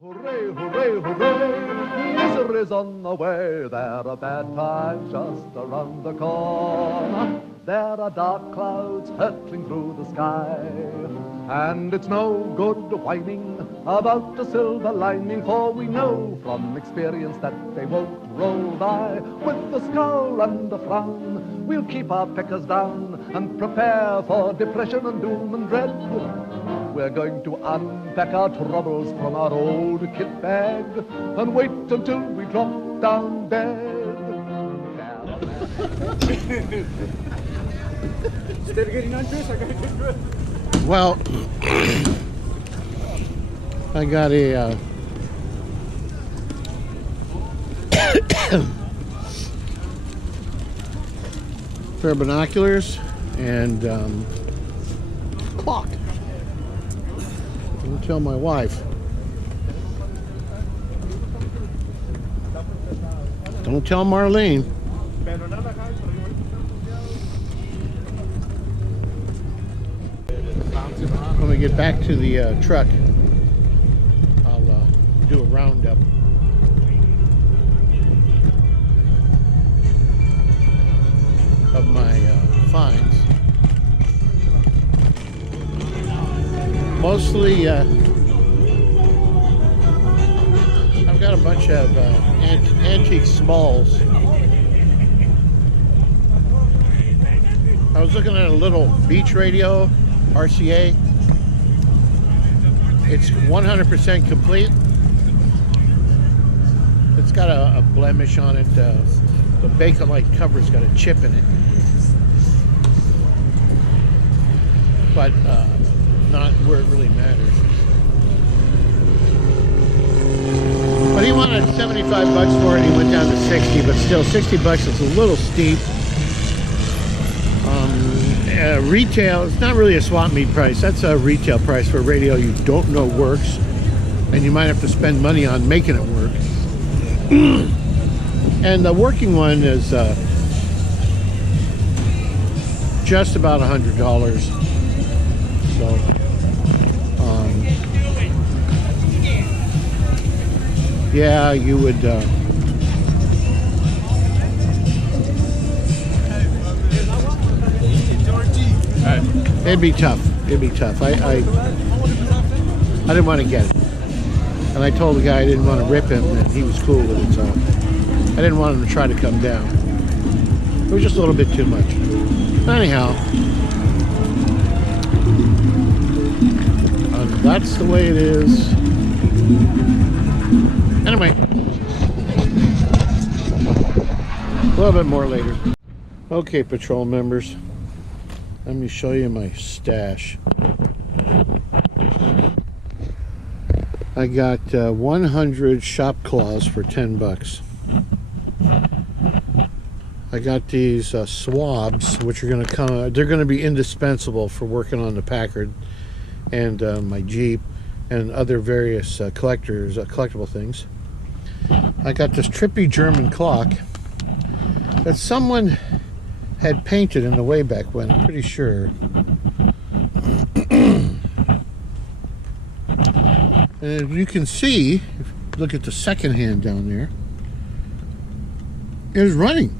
Hooray, hooray, hooray, misery's on the way. There are bad times just around the corner. There are dark clouds hurtling through the sky. And it's no good whining about a silver lining, for we know from experience that they won't roll by. With a scowl and a frown, we'll keep our pickers down and prepare for depression and doom and dread. We're going to unpack our troubles from our old kit bag and wait until we drop down dead. Still getting on juice? I gotta get good. Well, I got a pair of binoculars and clock. Don't tell my wife. Don't tell Marlene. When we get back to the truck, I'll do a roundup. Of my finds. Mostly, I've got a bunch of antique smalls. I was looking at a little beach radio, RCA. It's 100% complete. It's got a blemish on it. The Bakelite cover's got a chip in it. But not where it really matters. But he wanted 75 bucks for it. He went down to 60, but still 60 bucks is a little steep. Retail, it's not really a swap meet price. That's a retail price for a radio you don't know works, and you might have to spend money on making it work. And the working one is just about $100. So yeah, you would it'd be tough. It'd be tough. I didn't want to get it. And I told the guy I didn't want to rip him, and he was cool with it, so I didn't want him to try to come down. It was just a little bit too much. Anyhow, that's the way it is. Anyway, a little bit more later. Okay, patrol members, let me show you my stash. I got 100 shop claws for 10 bucks. I got these swabs, which are going to come. They're going to be indispensable for working on the Packard and my Jeep and other various collectible things. I got this trippy German clock that someone had painted in the way back when, I'm pretty sure. And you can see, if you look at the second hand down there, it is running.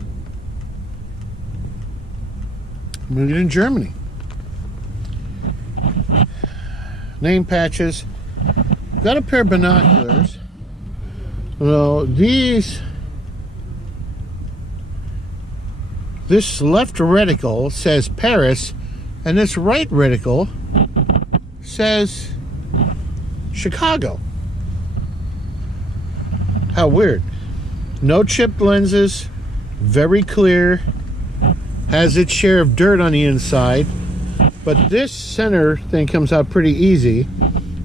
Made in Germany. Name patches. Got a pair of binoculars. Well, this left reticle says Paris, and this right reticle says Chicago. How weird. No chipped lenses, very clear, has its share of dirt on the inside, but this center thing comes out pretty easy,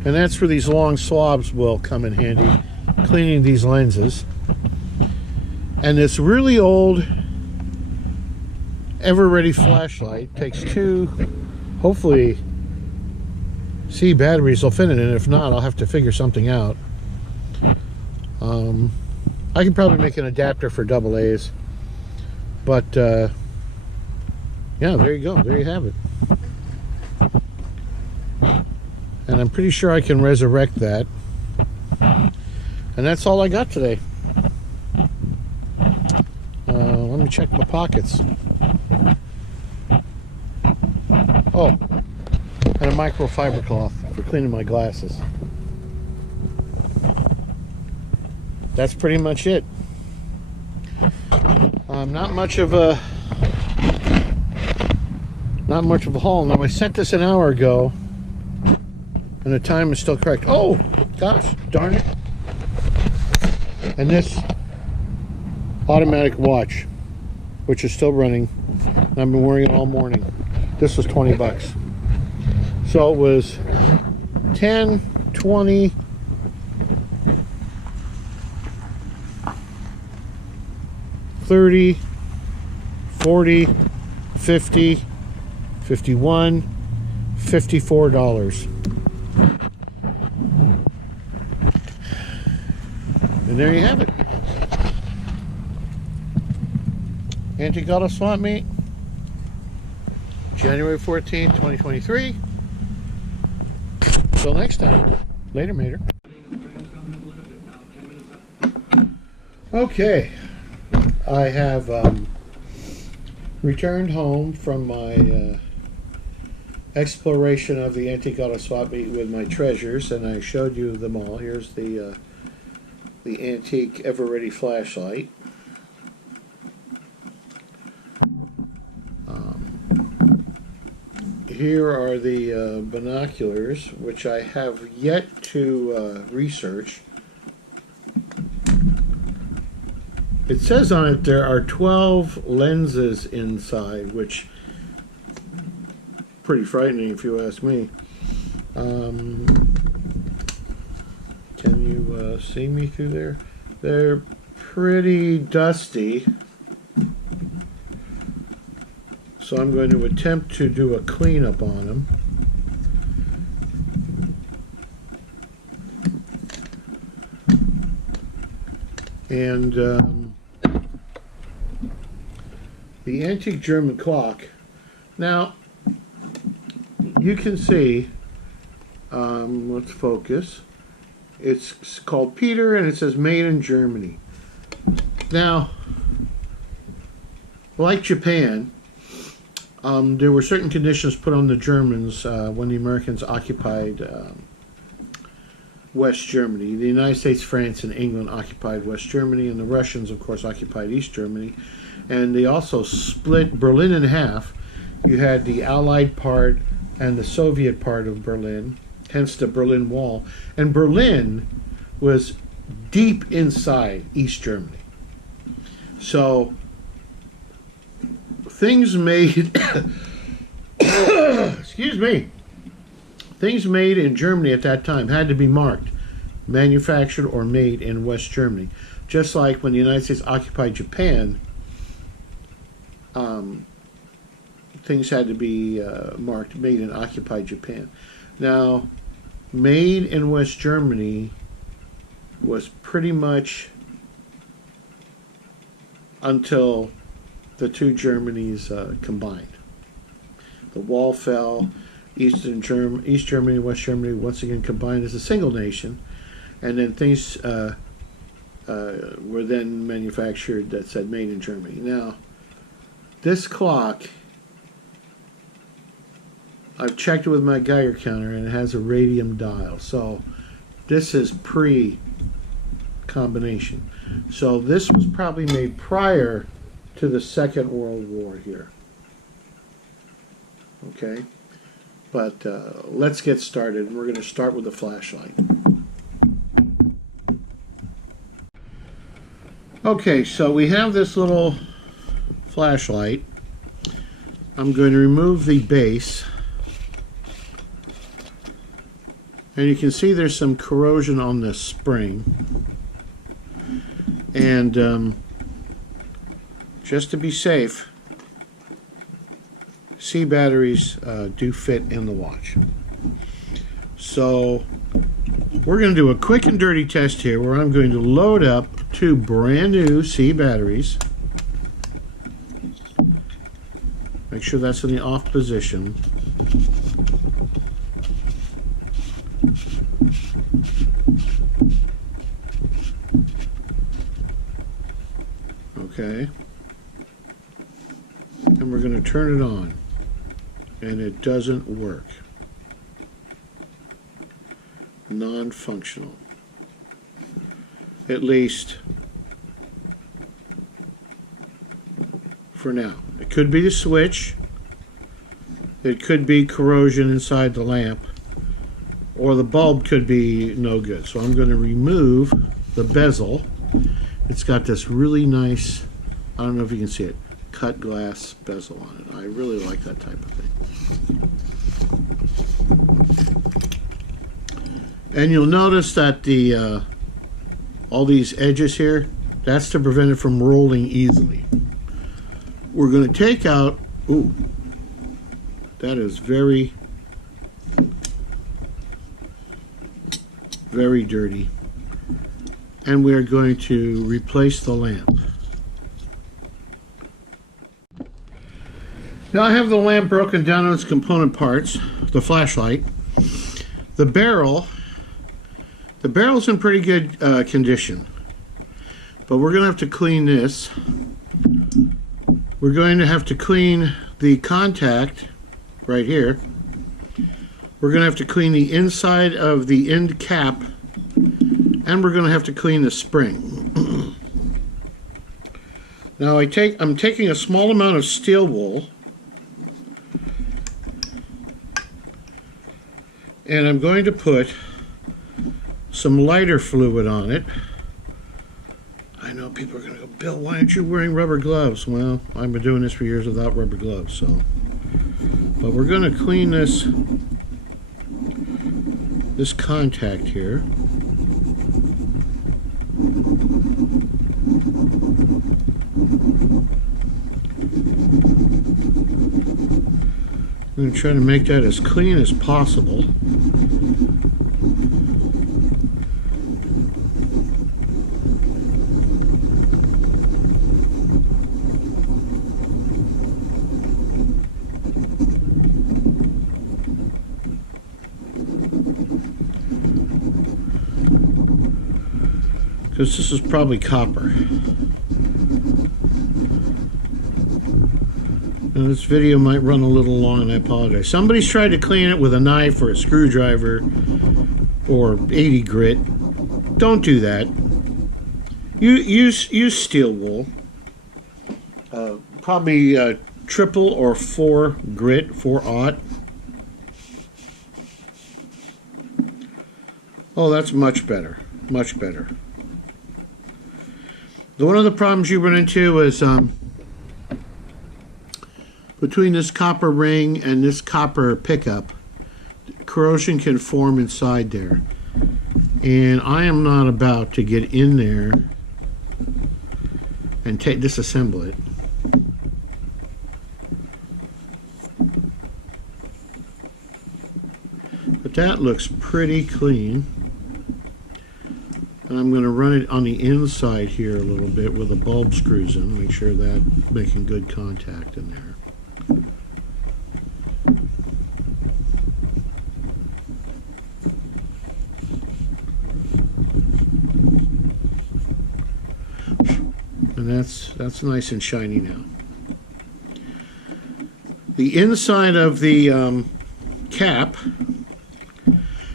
and that's where these long swabs will come in handy, cleaning these lenses. And this really old ever-ready flashlight takes two, hopefully C batteries will fit in it. If not, I'll have to figure something out. I could probably make an adapter for AA's, but yeah, there you go, there you have it. And I'm pretty sure I can resurrect that. And that's all I got today. Let me check my pockets. Oh, and a microfiber cloth for cleaning my glasses. That's pretty much it. Not much of a haul. Now I sent this an hour ago, and the time is still correct. Oh, gosh, darn it! And this automatic watch, which is still running, and I've been wearing it all morning. This was 20 bucks. So it was 10, 20, 30, 40, 50, 51, $54. And there you have it. Antique Auto Swap Meet, January 14th, 2023. Till next time. Later, Mater. Okay. I have returned home from my exploration of the Antique Auto Swap Meet with my treasures, and I showed you them all. Here's the antique Ever-Ready flashlight. Here are the binoculars, which I have yet to research. It says on it there are 12 lenses inside, which pretty frightening if you ask me. Can you see me through there? They're pretty dusty. So I'm going to attempt to do a cleanup on them. And the antique German clock. Now, you can see, let's focus. It's called Peter, and it says made in Germany. Now, like Japan, there were certain conditions put on the Germans when the Americans occupied West Germany. The United States, France, and England occupied West Germany, and the Russians, of course, occupied East Germany. And they also split Berlin in half. You had the Allied part and the Soviet part of Berlin, hence the Berlin Wall. And Berlin was deep inside East Germany. So things made excuse me, things made in Germany at that time had to be marked manufactured or made in West Germany, just like when the United States occupied Japan, things had to be marked made in occupied Japan. Now, made in West Germany was pretty much until the two Germanys combined. The wall fell. East Germany and West Germany once again combined as a single nation, and then things were then manufactured that said made in Germany. Now, this clock, I've checked it with my Geiger counter, and it has a radium dial. So this is pre-combination. So this was probably made prior to the Second World War here. Okay, but let's get started. We're going to start with the flashlight. Okay, so we have this little flashlight. I'm going to remove the base, and you can see there's some corrosion on this spring, and just to be safe, C batteries do fit in the watch. So we're going to do a quick and dirty test here where I'm going to load up two brand new C batteries. Make sure that's in the off position. Okay. And we're going to turn it on. And it doesn't work. Non-functional. At least for now. It could be the switch. It could be corrosion inside the lamp. Or the bulb could be no good. So I'm going to remove the bezel. It's got this really nice, I don't know if you can see it, cut glass bezel on it. I really like that type of thing. And you'll notice that the all these edges here, that's to prevent it from rolling easily. We're going to take out, ooh, that is very, very dirty. And we're going to replace the lamp. Now I have the lamp broken down into its component parts, the flashlight. The barrel's in pretty good condition, but we're going to have to clean this. We're going to have to clean the contact right here. We're going to have to clean the inside of the end cap, and we're going to have to clean the spring. Now I'm taking a small amount of steel wool, and I'm going to put some lighter fluid on it. I know people are going to go, Bill, why aren't you wearing rubber gloves? Well, I've been doing this for years without rubber gloves, so. But we're going to clean this contact here. I'm going to try to make that as clean as possible. Because this is probably copper. Now this video might run a little long and I apologize. Somebody's tried to clean it with a knife or a screwdriver or 80 grit. Don't do that. Use steel wool. Probably triple or 4 grit, 4/0. Oh, that's much better. Much better. One of the problems you run into is between this copper ring and this copper pickup, corrosion can form inside there. And I am not about to get in there and disassemble it. But that looks pretty clean. And I'm going to run it on the inside here a little bit with the bulb screws in, make sure that's making good contact in there. And that's nice and shiny now. The inside of the cap,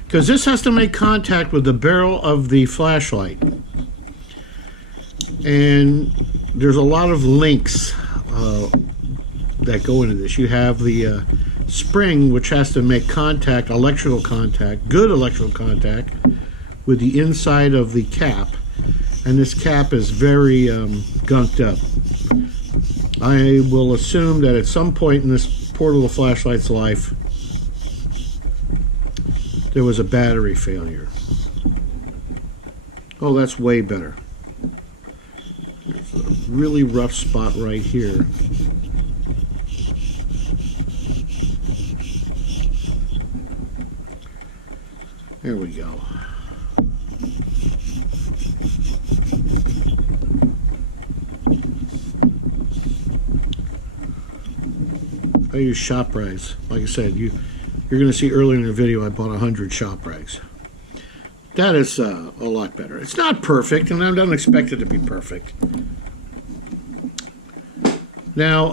because this has to make contact with the barrel of the flashlight. And there's a lot of links that go into this. You have the spring, which has to make contact, electrical contact, good electrical contact, with the inside of the cap. And this cap is very gunked up. I will assume that at some point in this poor little flashlight's life, there was a battery failure. Oh, that's way better. There's a really rough spot right here. There we go. I use shop rags. Like I said, you're going to see earlier in the video I bought 100 shop rags. That is a lot better. It's not perfect, and I don't expect it to be perfect. Now,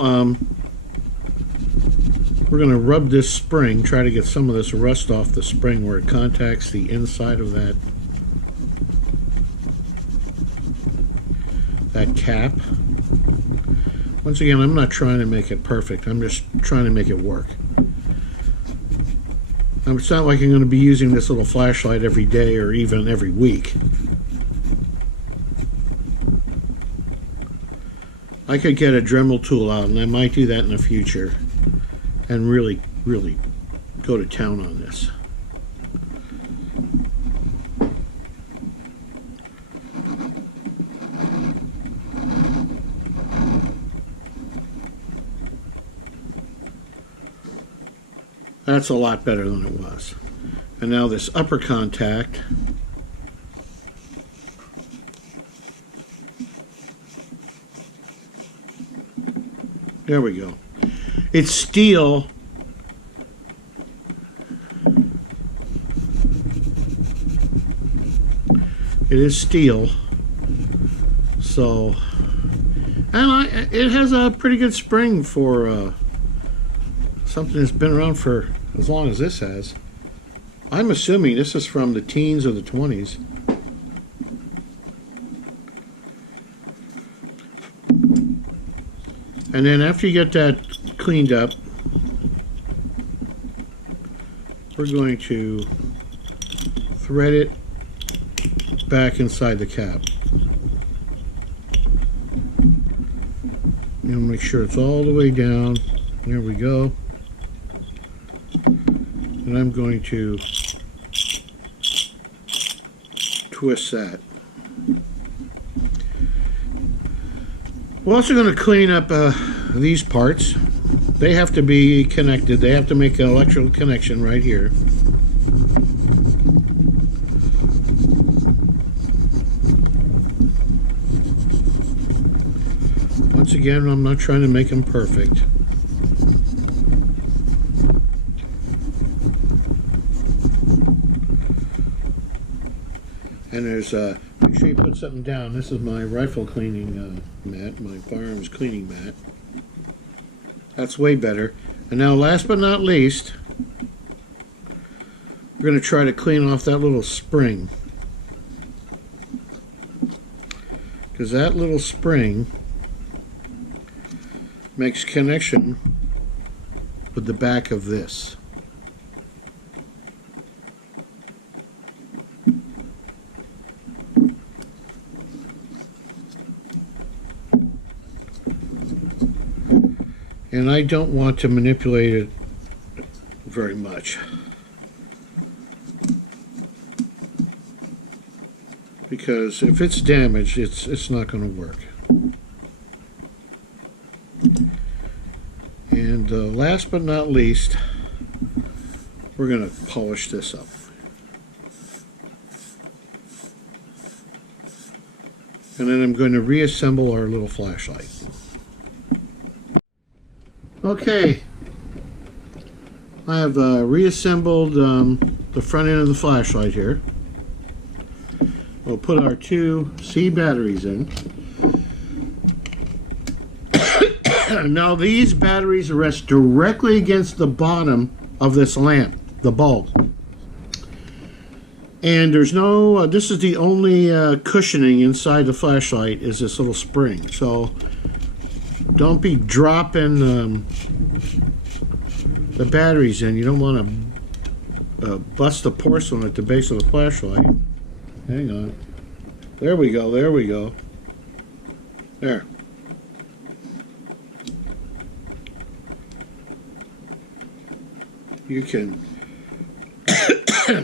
we're going to rub this spring, try to get some of this rust off the spring where it contacts the inside of that cap. Once again, I'm not trying to make it perfect. I'm just trying to make it work. It's not like I'm going to be using this little flashlight every day or even every week. I could get a Dremel tool out, and I might do that in the future, and really go to town on this. That's a lot better than it was. And now this upper contact, there we go. It's steel. It is steel. So, and it has a pretty good spring for something that's been around for as long as this has. I'm assuming this is from the teens or the 20s. And then after you get that cleaned up, we're going to thread it back inside the cap. And make sure it's all the way down. There we go. And I'm going to twist that. We're also going to clean up these parts. They have to be connected. They have to make an electrical connection right here. Once again, I'm not trying to make them perfect. And there's make sure you put something down. This is my rifle cleaning mat, my firearms cleaning mat. That's way better. And now, last but not least, we're going to try to clean off that little spring, because that little spring makes connection with the back of this. And I don't want to manipulate it very much, because if it's damaged, it's not going to work. And last but not least, we're going to polish this up. And then I'm going to reassemble our little flashlight. Okay, I have reassembled the front end of the flashlight here. We'll put our two C batteries in. Now these batteries rest directly against the bottom of this lamp, the bulb. And there's no, this is the only cushioning inside the flashlight is this little spring. So don't be dropping the batteries in. You don't want to bust the porcelain at the base of the flashlight. Hang on. There we go, there we go. There. You can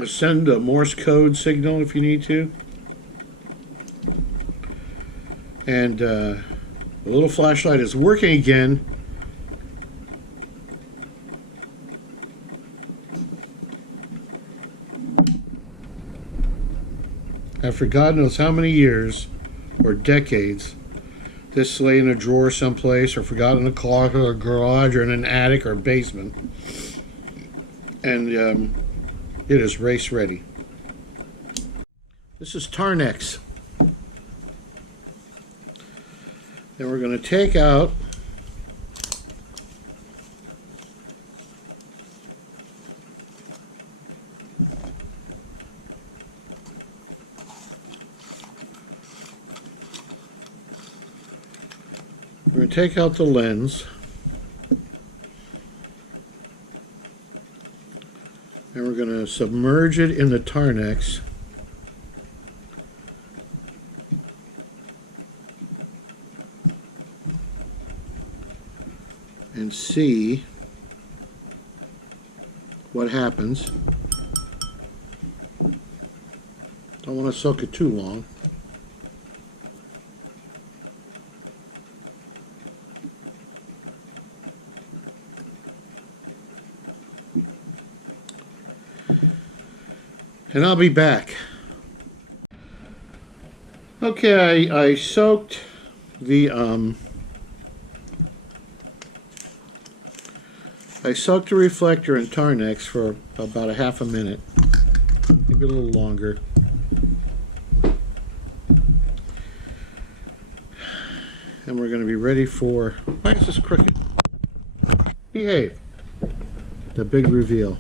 send a Morse code signal if you need to. And the little flashlight is working again. After God knows how many years or decades, this lay in a drawer someplace or forgot in a closet or a garage or in an attic or basement. And it is race ready. This is Tarnex. Then we're going to take out We're going to take out the lens. And we're going to submerge it in the Tarnex. And see what happens. Don't want to soak it too long. And I'll be back. Okay, I soaked the reflector in Tarnex for about a half a minute, maybe a little longer. And we're going to be ready for, why is this crooked? Behave. The big reveal.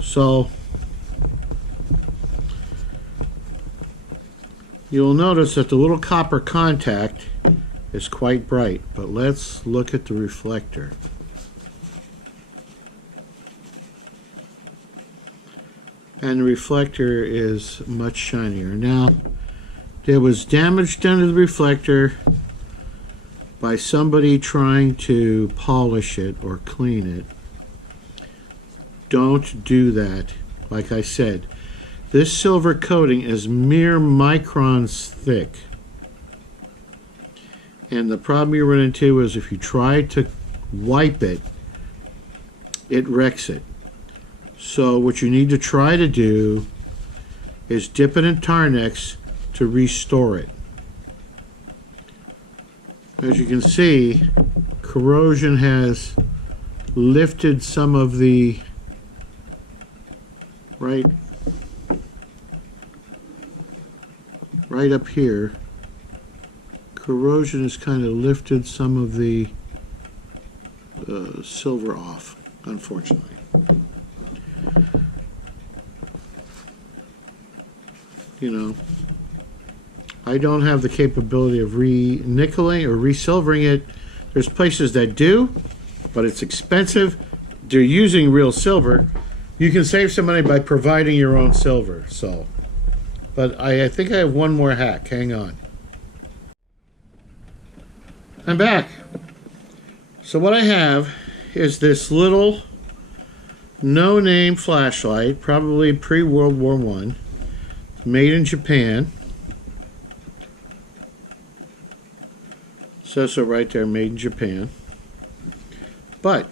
So, you'll notice that the little copper contact is quite bright, but let's look at the reflector. And the reflector is much shinier. Now, there was damage done to the reflector by somebody trying to polish it or clean it. Don't do that. Like I said, this silver coating is mere microns thick. And the problem you run into is if you try to wipe it, it wrecks it. So what you need to try to do is dip it in Tarnex to restore it. As you can see, corrosion has lifted some of the right up here. Corrosion has kind of lifted some of the silver off, unfortunately. You know, I don't have the capability of re-nickeling or re-silvering it. There's places that do, but it's expensive. They're using real silver. You can save some money by providing your own silver. So, but I think I have one more hack. Hang on. I'm back. So what I have is this little no-name flashlight, probably pre-World War I, made in Japan. Says so right there, made in Japan. But,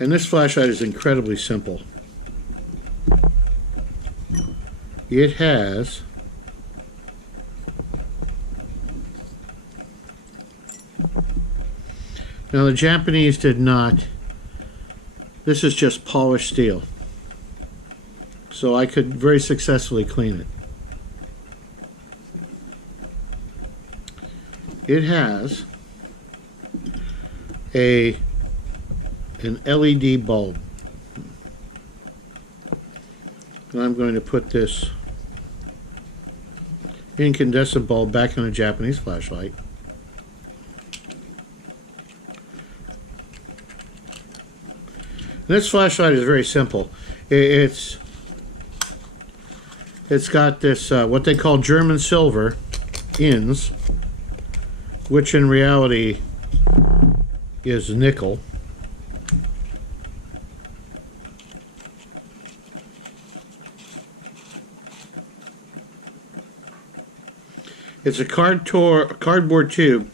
and this flashlight is incredibly simple. It has now the Japanese did not. This is just polished steel. So I could very successfully clean it. It has an LED bulb. And I'm going to put this incandescent bulb back in a Japanese flashlight. And this flashlight is very simple. It's got this what they call German silver ins, which in reality is nickel. It's a cardboard tube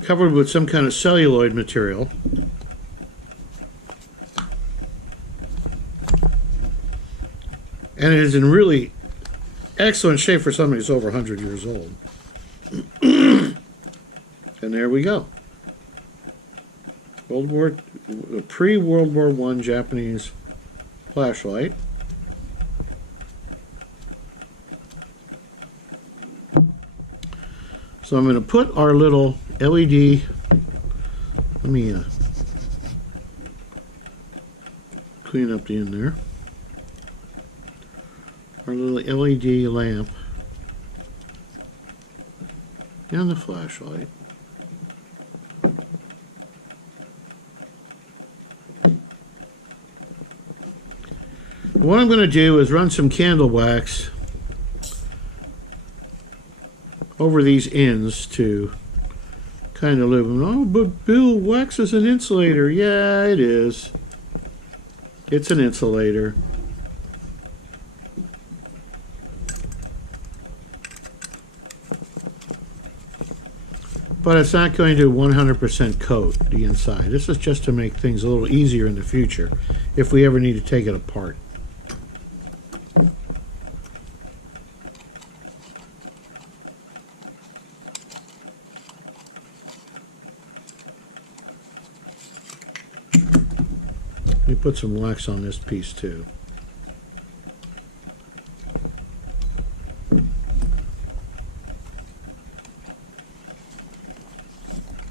covered with some kind of celluloid material. And it is in really excellent shape for somebody who's over 100 years old. And there we go. Pre-World War I Japanese flashlight. So I'm going to put our little LED, let me clean up the end there. Our little LED lamp and the flashlight. What I'm going to do is run some candle wax over these ends to kind of lube them. Oh, but Bill, wax is an insulator. Yeah, it is. It's an insulator. But it's not going to 100% coat the inside. This is just to make things a little easier in the future if we ever need to take it apart. Let me put some wax on this piece too.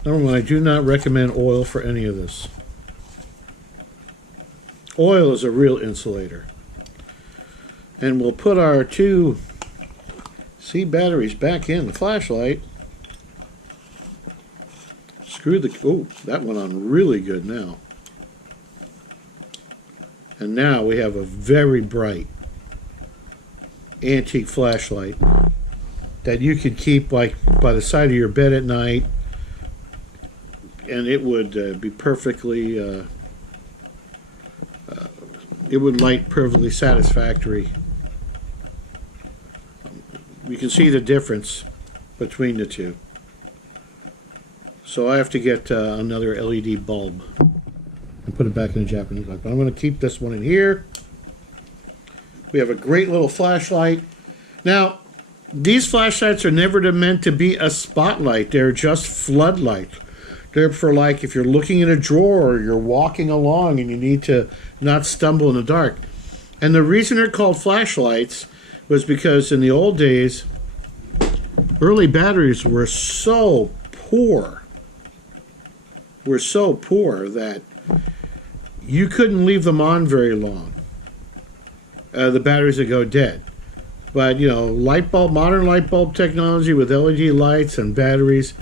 Number one, I do not recommend oil for any of this. Oil is a real insulator. And we'll put our two C batteries back in the flashlight. Screw the, oh, that went on really good now. And now we have a very bright antique flashlight that you could keep like by the side of your bed at night, and it would be perfectly, it would light perfectly satisfactory. You can see the difference between the two. So I have to get another LED bulb and put it back in the Japanese light. But I'm going to keep this one in here. We have a great little flashlight. Now, these flashlights are never meant to be a spotlight. They're just floodlight. They're for, like, if you're looking in a drawer or you're walking along and you need to not stumble in the dark. And the reason they're called flashlights was because in the old days, early batteries were so poor. That you couldn't leave them on very long. The batteries would go dead. But, you know, modern light bulb technology with LED lights and batteries,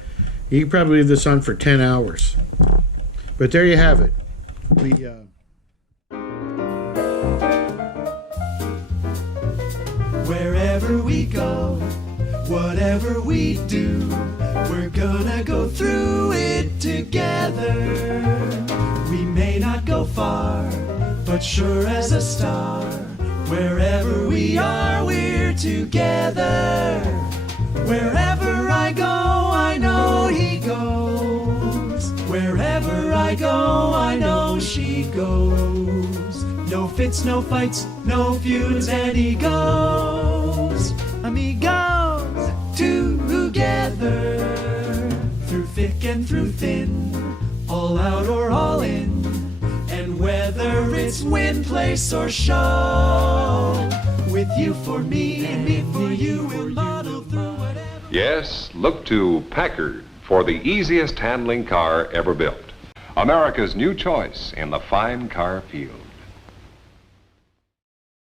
you can probably leave this on for 10 hours. But there you have it. Wherever we go, whatever we do, we're gonna go through it together. We may not go far, but sure as a star. Wherever we are, we're together. Wherever I go, I know he goes. Wherever I go, I know she goes. No fits, no fights, no feuds, and he goes. Amigos together. Through thick and through thin, all out or all in. And whether it's win, place, or show, with you for me and me for you, we'll model through whatever. Yes, look to Packard for the easiest handling car ever built. America's new choice in the fine car field.